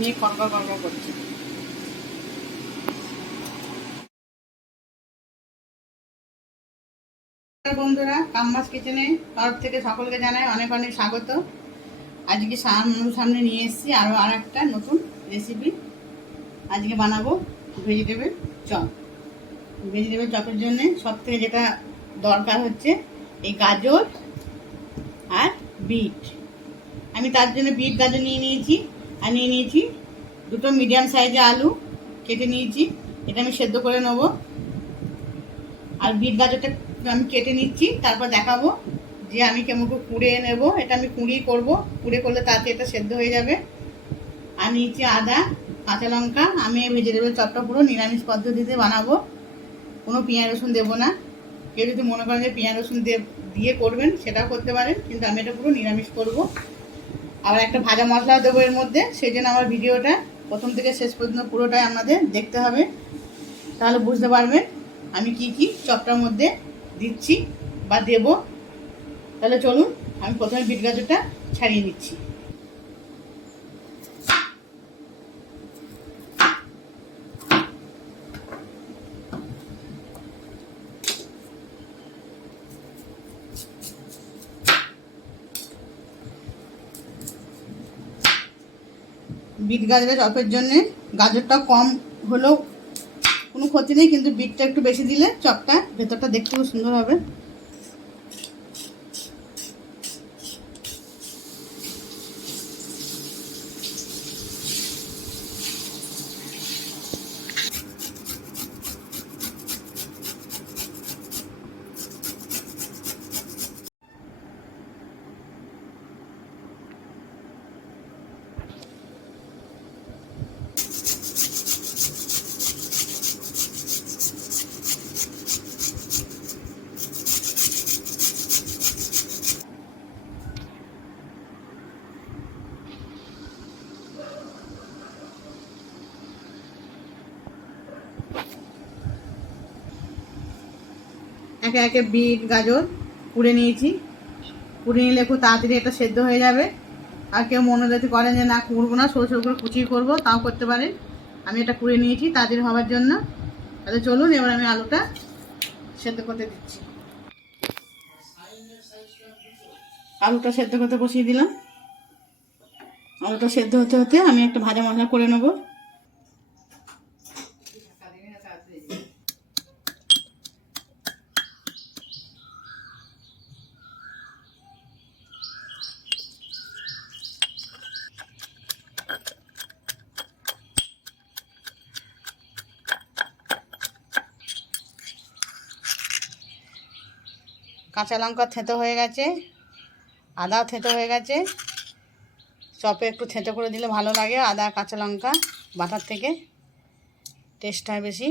নিয়ে কড়কড় কড়কড় করছে। বন্ধুরা, কাম্মাস কিচেনে তরফ থেকে সকলকে জানাই অনেক অনেক স্বাগত। আজকে সামনে নিয়ে এসেছি আর একটা নতুন রেসিপি। আজকে বানাবো ভেজিটেবল চপ। ভেজিটেবল চপের জন্য সব থেকে যেটা দরকার হচ্ছে এই গাজর আর বিট। আমি তার জন্য বিট গাজর নিয়ে নিয়েছি, আর নিয়ে নিয়েছি দুটো মিডিয়াম সাইজের আলু কেটে নিয়েছি। এটা আমি সেদ্ধ করে নেব। আর বিট গাজরটা আমি কেটে নিচ্ছি, তারপর দেখাবো যে আমি কেমন কুড়িয়ে নেব। এটা আমি কুড়িয়ে করবো, কুড়িয়ে করলে তাতে এটা সেদ্ধ হয়ে যাবে। আর নিয়েছি আদা, কাঁচা লঙ্কা। আমি এই ভেজিটেবল চপটা পুরো নিরামিষ পদ্ধতিতে বানাবো, কোনো পেঁয়াজ রসুন দেবো না। কেউ যদি মনে করেন যে পেঁয়াজ রসুন দিয়ে করবেন, সেটাও করতে পারেন, কিন্তু আমি এটা পুরো নিরামিষ করব। আবার একটা ভাজা মশলাও দেবো এর মধ্যে, সেই জন্য আমার ভিডিওটা প্রথম থেকে শেষ পর্যন্ত পুরোটাই আপনাদের দেখতে হবে, তাহলে বুঝতে পারবেন আমি কি কি চপটার মধ্যে দিচ্ছি বা দেব। তাহলে চলুন, আমি প্রথমে বিট গাজরটা ছাড়িয়ে নিচ্ছি। বিট গাজরের চপের জন্য গাজরটা কম হলেও কোনো ক্ষতি নেই, কিন্তু বিটটা একটু বেশি দিলে চপটা ভেতরটা দেখতে খুব সুন্দর হবে। একে একে বিট গাজর কুড়ে নিয়েছি। কুড়ে নিলে খুব তাড়াতাড়ি এটা সেদ্ধ হয়ে যাবে। আর কেউ মনে যদি করেন যে না কুড়বো না, সরু সরু করে কুচিয়ে করবো, তাও করতে পারেন। আমি এটা কুড়ে নিয়েছি তাড়াতাড়ি হওয়ার জন্য। তাহলে চলুন, এবার আমি আলুটা সেদ্ধ করতে দিচ্ছি। আলুটা সেদ্ধ করতে বসিয়ে দিলাম। আলুটা সেদ্ধ হতে হতে আমি একটা ভাজা মশলা করে নেবো। কাঁচা লঙ্কা থেঁতো হয়ে গেছে, আদাও থেঁতো হয়ে গেছে। চপে একটু থেঁতো করে দিলে ভালো লাগে, আদা কাঁচা লঙ্কা বাটার থেকে টেস্ট হয় বেশি।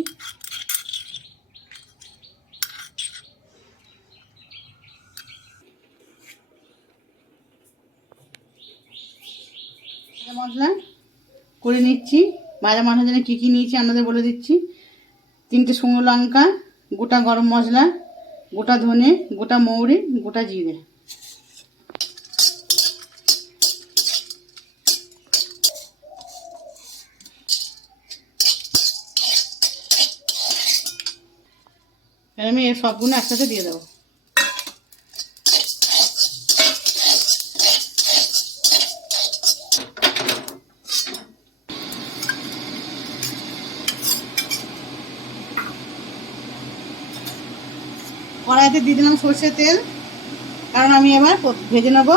মশলা করে নিচ্ছি। ভাজা মশলার জন্য কী কী নিয়েছি আপনাদের বলে দিচ্ছি। 3টে শুকনো লঙ্কা, গোটা গরম মশলা, গোটা ধনে, গোটা মৌরি, গোটা জিরে। আমি এই সবগুলো একসাথে দিয়ে দেবো। কড়াইতে দিয়ে দিলাম সর্ষের তেল, কারণ আমি এবার ভেজে নেব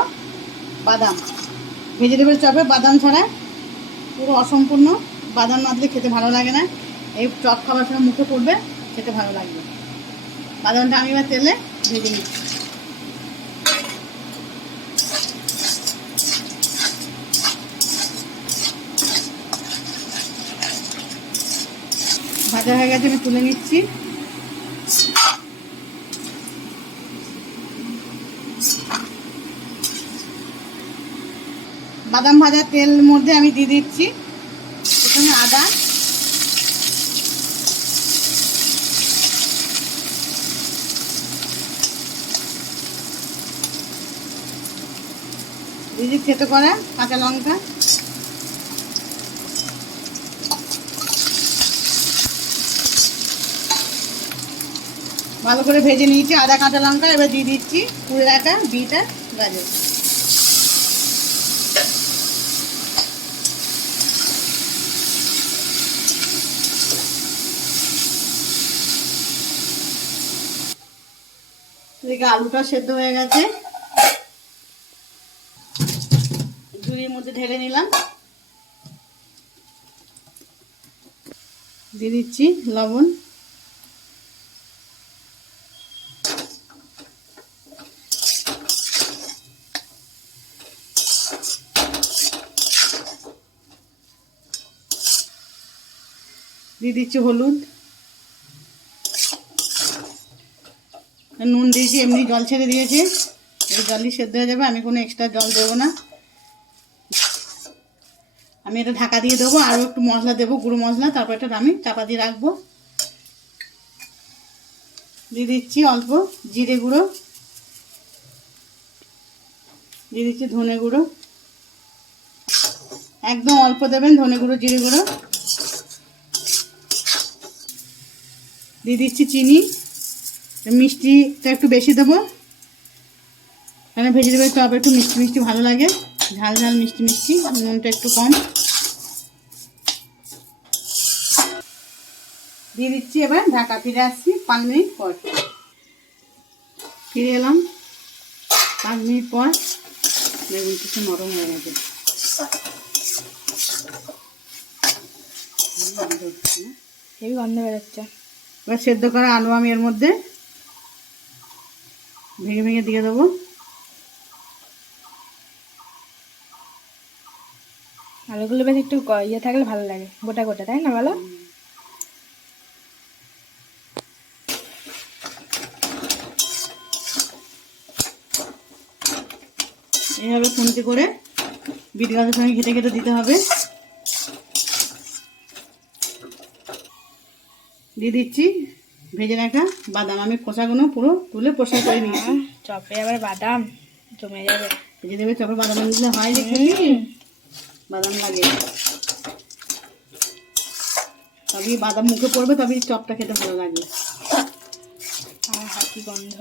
বাদাম। ভেজিটেবল চপে বাদাম ছাড়া পুরো অসম্পূর্ণ। বাদাম না দিলে খেতে ভালো লাগে না। এই চপ খাবার সময় মুখে পড়বে, খেতে ভালো লাগবে। বাদামটা আমি এবার তেলে ভেজে নিচ্ছি। ভাজা হয়ে গেছে, আমি তুলে নিচ্ছি। বাদাম ভাজা তেল মধ্যে আমি দিয়ে দিচ্ছি প্রথমে আদা, দিয়ে থেতো করা কাঁচা লঙ্কা, ভালো করে ভেজে নিয়েছি আদা কাঁচা লঙ্কা। এবার দিয়ে দিচ্ছি পুড়ে রাখা বিট আর গাজর। এদিকে আলুটা সেদ্ধ হয়ে গেছে, ঝুড়ির মধ্যে ঢেলে নিলাম। দিয়ে দিচ্ছি লবণ, দিয়ে দিচ্ছি হলুদ, নুন দিয়েছি, এমনি জল ছেড়ে দিয়েছে, এই জলই সেদ্ধ হয়ে যাবে, আমি কোনো এক্সট্রা জল দেবো না। আমি এটা ঢাকা দিয়ে দেবো, আরও একটু মশলা দেবো, গুঁড়ো মশলা, তারপর এটা আমি চাপা দিয়ে রাখবো। দিয়ে দিচ্ছি অল্প জিরে গুঁড়ো, দিয়ে দিচ্ছি ধনে গুঁড়ো, একদম অল্প দেবেন ধনে গুঁড়ো জিরে গুঁড়ো। দিয়ে দিচ্ছি চিনি, মিষ্টিটা একটু বেশি দেবো, কারণ ভেজিটেবল চপ একটু মিষ্টি মিষ্টি ভালো লাগে, ঝাল ঝাল মিষ্টি মিষ্টি, নুনটা একটু কম দিয়ে দিচ্ছি। এবার ঢাকা, ফিরে আসছি 5 মিনিট পর। ফিরে এলাম 5 মিনিট পর, দেখুন কিছু নরম হয়ে গেছে। হেভি গন্ধ বেরোচ্ছে। এবার সেদ্ধ করা আলু আমি এর মধ্যে ভেঙে ভেঙে দিয়ে দেবো। আলুগুলো বেশ একটু ইয়ে থাকলে ভালো লাগে, গোটা গোটা, তাই না বলো? এইভাবে খুন্তি করে বিট গাজরের সঙ্গে ঘেটে ঘেটে দিতে হবে। দিয়ে দিচ্ছি ভেজে রাখা বাদাম, আমি খোসাগুলো পুরো তুলে পরিষ্কার করে নিয়েছি। চপে আবার বাদাম জমে যাবে। ভেজে দেবে চপে বাদাম দিলে হয়, দেখি বাদাম লাগে, তবেই বাদাম মুখে পড়বে, তবেই চপটা খেতে ভালো লাগবে। হাতি গন্ধ।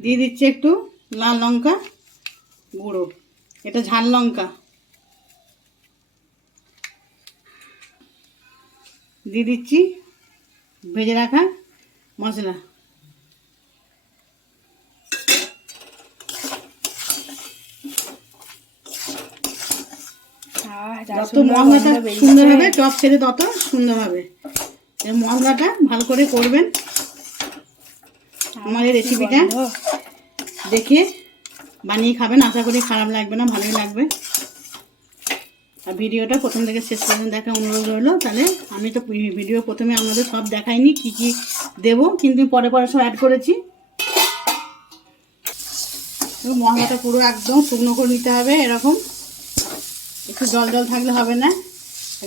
দিয়ে দিচ্ছি একটু লাল লঙ্কা গুঁড়ো, এটা ঝাল লঙ্কা। দিয়ে দিচ্ছি ভেজে রাখা মশলা, যত মশলাটা সুন্দর হবে চপ খেতে তত সুন্দর হবে। এই মশলাটা ভালো করে করবেন। আমার এই রেসিপিটা দেখে বানিয়ে খাবেন, আশা করি খারাপ লাগবে না, ভালোই লাগবে। আর ভিডিওটা প্রথম থেকে শেষ পর্যন্ত দেখা অনুরোধ রইলো। তাহলে আমি তো ভিডিও প্রথমে আপনাদের সব দেখাইনি কি কি দেবো, কিন্তু পরে পরে সব অ্যাড করেছি। মশলাটা পুরো একদম শুকনো করে নিতে হবে, এরকম একটু জল জল থাকলে হবে না।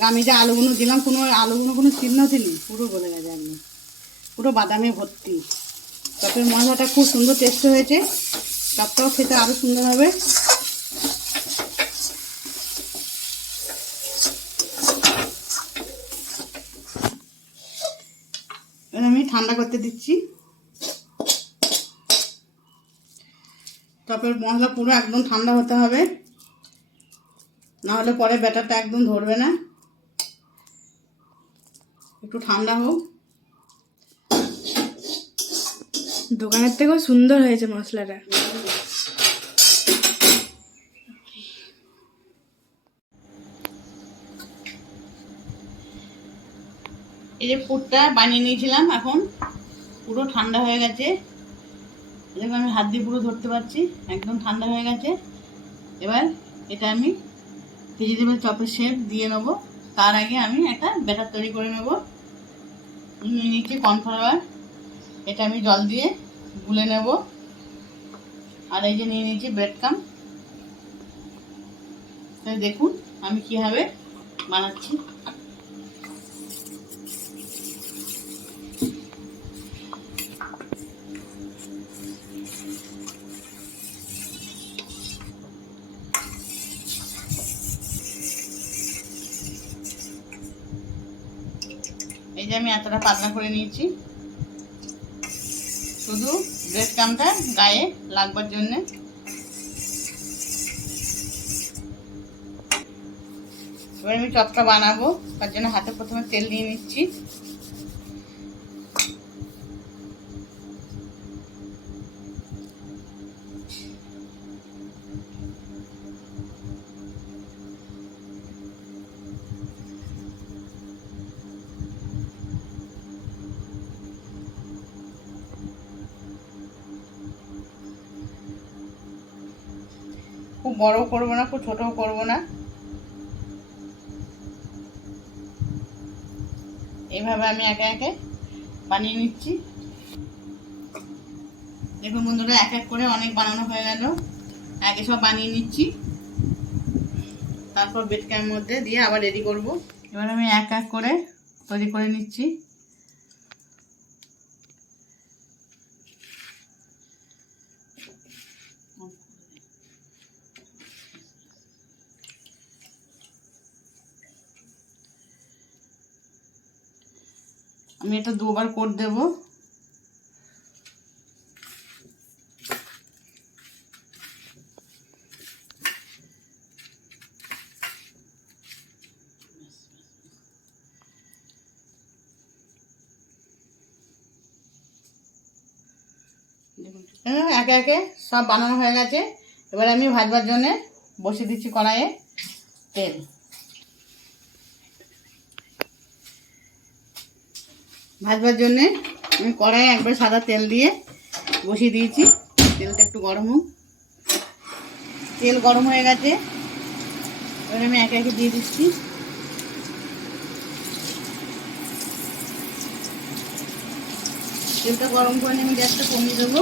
আমি যে আলুগুলো দিলাম, কোনো আলুগুলো কোনো চিহ্ন দিলি, পুরো গলে গেছে একদম, পুরো বাদামে ভর্তি। চপের মশলাটা খুব সুন্দর টেস্ট হয়েছে, চপটাও খেতে আরও সুন্দর হবে। এবার আমি ঠান্ডা করতে দিচ্ছি। চপের মশলা পুরো একদম ঠান্ডা হতে হবে, নাহলে পরে ব্যাটারটা একদম ধরবে না। একটু ঠান্ডা হোক। দোকানের থেকেও সুন্দর হয়েছে মশলাটা। এই যে পুরটা বানিয়ে নিয়েছিলাম, এখন পুরো ঠান্ডা হয়ে গেছে, দেখুন আমি হাত দিয়ে পুরো ধরতে পারছি, একদম ঠান্ডা হয়ে গেছে। এবার এটা আমি ভেজিটেবল চপের শেপ দিয়ে নেবো। তার আগে আমি একটা ব্যাটার তৈরি করে নেব। নিয়ে নিচ্ছি কর্নফ্লাওয়ার, এটা আমি জল দিয়ে গুলে নেব। আর এই যে নিয়ে নিচ্ছি ব্রেড ক্রাম্ব। তাই দেখুন আমি কীভাবে বানাচ্ছি। এই যে যে আমি এতটা পাতলা করে নিয়েছি, শুধু ব্রেড ক্রাম্বটা গায়ে লাগবার জন্যে। এবার আমি চপটা বানাবো, তার জন্য হাতে প্রথমে তেল নিয়ে নিচ্ছি। খুব বড় করবো না, খুব ছোটও করবো না, এইভাবে আমি একে একে বানিয়ে নিচ্ছি। দেখুন বন্ধুরা, এক এক করে অনেক বানানো হয়ে গেল। আগে সব বানিয়ে নিচ্ছি, তারপর ব্রেড ক্রাম্বের মধ্যে দিয়ে আবার রেডি করব। এবার আমি এক এক করে তৈরি করে নিচ্ছি। আমি এটা দুবার কোট দেব। একে একে সব বানানো হয়ে গেছে। এবার আমি ভাজবার জন্য বসিয়ে দিচ্ছি কড়াইয়ে তেল। ভাজবার জন্যে আমি কড়াইয়ে একবার সাদা তেল দিয়ে বসিয়ে দিয়েছি। তেলটা একটু গরম হোক। তেল গরম হয়ে গেছে, এবার আমি একে একে দিয়ে দিচ্ছি। তেলটা গরম করে আমি গ্যাসটা কমিয়ে দেবো,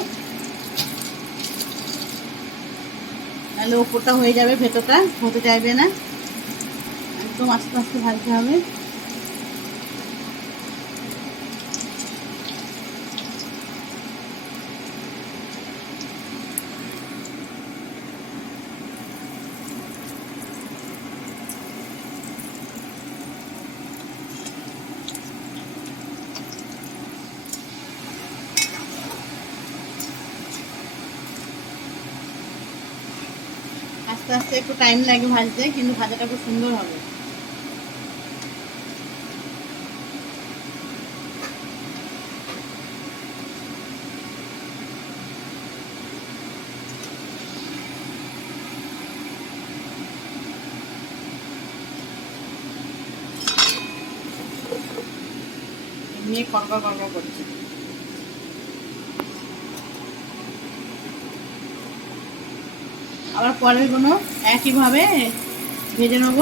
তাহলে ওপরটা হয়ে যাবে, ভেতরটা হতে চাইবে না। একদম আস্তে আস্তে ভাজতে হবে। আস্তে আস্তে একটু টাইম লাগে ভাজতে, কিন্তু ভাজাটা খুব সুন্দর হবে। এমনি কড়কড় কড়কড় করছে। আবার পরের গুলো একইভাবে ভেজে নেব।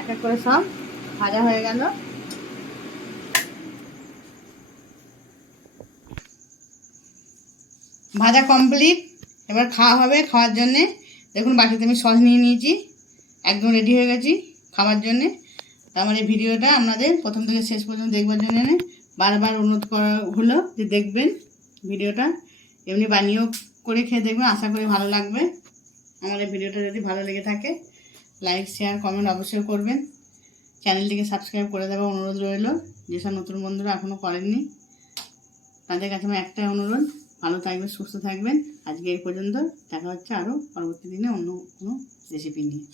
এক এক করে সব ভাজা হয়ে গেল। ভাজা কমপ্লিট। এবার খাওয়া হবে। খাওয়ার জন্যে দেখুন বাটিতে আমি সস নিয়ে নিয়েছি, একদম রেডি হয়ে গেছি খাওয়ার জন্যে। তো আমার এই ভিডিওটা আপনাদের প্রথম থেকে শেষ পর্যন্ত দেখবার জন্য বারবার অনুরোধ করা হলো যে দেখবেন ভিডিওটা, এমনি বানিয়েও করে খেয়ে দেখবেন, আশা করি ভালো লাগবে। আমার এই ভিডিওটা যদি ভালো লেগে থাকে লাইক শেয়ার কমেন্ট অবশ্যই করবেন। চ্যানেলটিকে সাবস্ক্রাইব করে দেওয়ার অনুরোধ রইল। যেসব নতুন বন্ধুরা এখনও করেননি তাদের কাছে আমার একটাই অনুরোধ, ভালো থাকবেন, সুস্থ থাকবেন। আজকে এই পর্যন্ত, দেখা হচ্ছে আরও পরবর্তী দিনে অন্য কোনো রেসিপি নিয়ে।